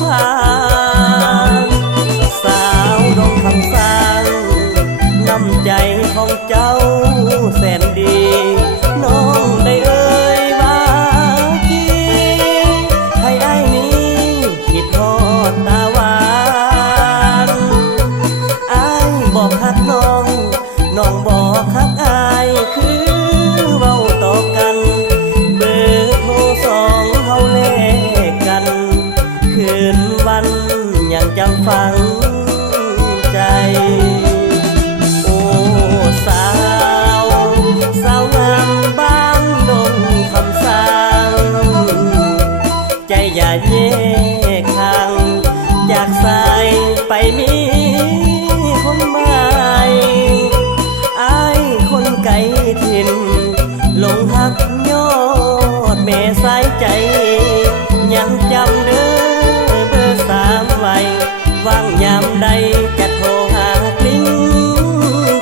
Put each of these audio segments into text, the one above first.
ภาสาวดงคำสร้างน้ำใจของเจ้าแสนดีน้องได้เอ่ยว่าจีให้อ้ายนี้คิดฮอดตาหวานอ้ายบอกฮักน้องน้องบอกฮักอ้ายคือเว้าต่อกันเบอร์โทรสองเฮาแลกกันคืนวันยังจำฝังใจโอ้สาวสาวงามบ้านดงคำสร้างใจอย่าแยกทางจากสายไปมีคนใหม่อ้ายคนไกลถิ่นหลงหักยอดแม่สายใจยังจำเด้อเบอร์สามไว้ว่างยามใดจะโทรหากลิ้ง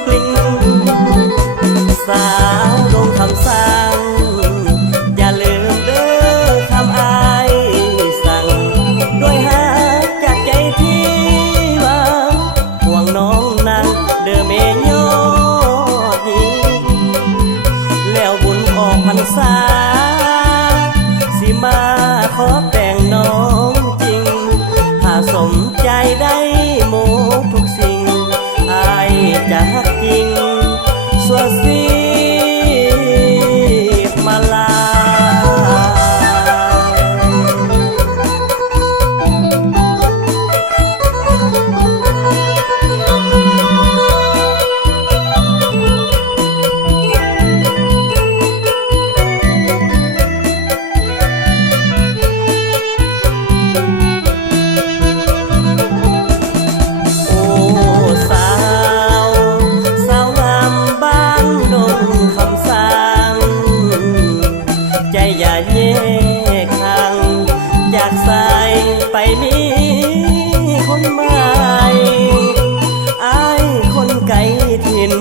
กลิ้งสาวดงคำสร้างอย่าลืมเด้อคำอ้ายสั่งด้วยหาจากใจที่ว่าห่วงน้องนางเด้อเมยอดนี้แล้วบุญออกพรรษาสิมาขอแต่งน้องจริงถ้าสมใจได้หมดทุกสิ่งอ้ายจะฮักจริงสัวสีมาลาอย่าแยกทางจากสายไปมีคนใหม่อ้ายคนไกลถิ่น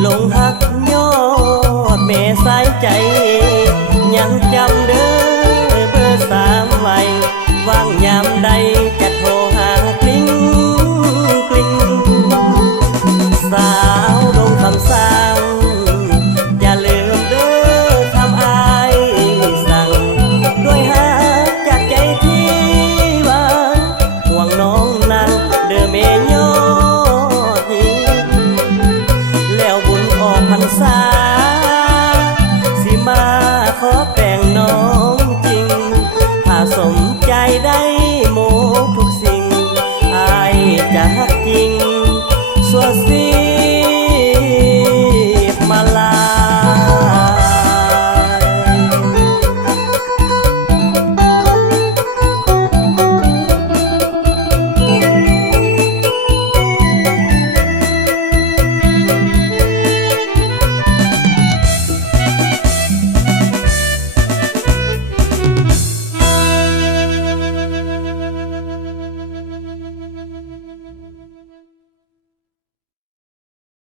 หลงหักยอดแม่สายใจยังจำเด้อเบอร์สามไว้ว่างยามใดจะโทรหากลิ้งกลิ้งสาวดงคำสร้างอย่าลืมเด้อคำอ้ายด้วยหาจากใจที่ว่าห่วงน้องนางเด้อเมยอดนี้แล้วบุญออกพรรษาสิมาขอแต่งน้องจริงถ้าสมใจได้หมดทุกสิ่งอ้ายจะฮักจริงสัวสี